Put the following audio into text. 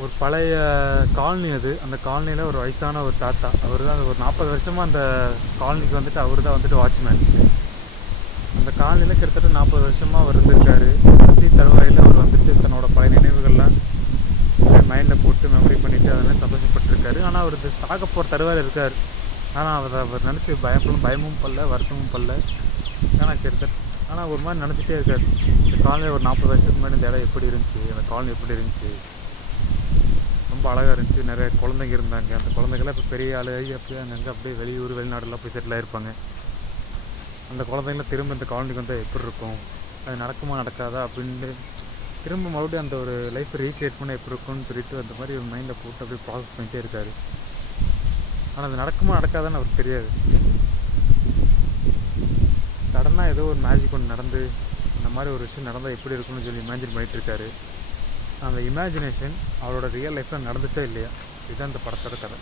ஒரு பழைய காலனி அது. அந்த காலனியில் ஒரு வயசான ஒரு தாத்தா, அவர் தான் ஒரு 40 வருஷமாக அந்த காலனிக்கு வந்துட்டு அவர் தான் வந்துட்டு வாட்ச்மேன். அந்த காலனியில் கிட்டத்தட்ட 40 வருஷமாக அவர் இருந்திருக்காரு. கடைசி தருவாயில் அவர் வந்துட்டு தன்னோட பழைய நினைவுகள்லாம் மைண்டில் போட்டு மெமரி பண்ணிவிட்டு அதெல்லாம் சந்தோஷப்பட்டிருக்காரு. ஆனால் அவர் சாக போகிற தருவாயில் இருக்கார். ஆனால் அவர் நினச்சி பயமும் படல, வருத்தமும் படல. ஆனால் ஒரு மாதிரி நினச்சிட்டே இருக்கார், இந்த காலனியில் ஒரு 40 வருஷத்துக்கு முன்னாடி இந்த இடம் எப்படி இருந்துச்சு, அந்த காலனி எப்படி இருந்துச்சு, ரொம்ப அழகாக இருந்துச்சு, நிறைய குழந்தைங்க இருந்தாங்க. அந்த குழந்தைங்களாம் இப்போ பெரிய ஆளாகி அப்படியே அங்கங்கே அப்படியே வெளியூர் வெளிநாடுலாம் போய் செட்டில் ஆகிருப்பாங்க. அந்த குழந்தைங்களாம் திரும்ப இந்த காலனிக்கு வந்தால் எப்படி இருக்கும், அது நடக்குமா நடக்காதா அப்படின்னு திரும்ப மறுபடியும் அந்த ஒரு லைஃப்பை ரீக்ரியேட் பண்ண எப்படி இருக்கும்னு சொல்லிட்டு அந்த மாதிரி ஒரு மைண்டில் போட்டு அப்படியே ப்ராசஸ் பண்ணிகிட்டே இருக்கார். ஆனால் அது நடக்குமா நடக்காதான்னு அவருக்கு தெரியாது. சடனாக ஏதோ ஒரு மேஜிக் ஒன்று நடந்து இந்த மாதிரி ஒரு விஷயம் நடந்தால் எப்படி இருக்குன்னு சொல்லி இமேஜின் பண்ணிகிட்டு இருக்காரு. அந்த இமேஜினேஷன் அவரோட ரியல் லைஃப்பில் நடந்துச்சா இல்லையா, இதுதான் இந்த படத்தோட கதை.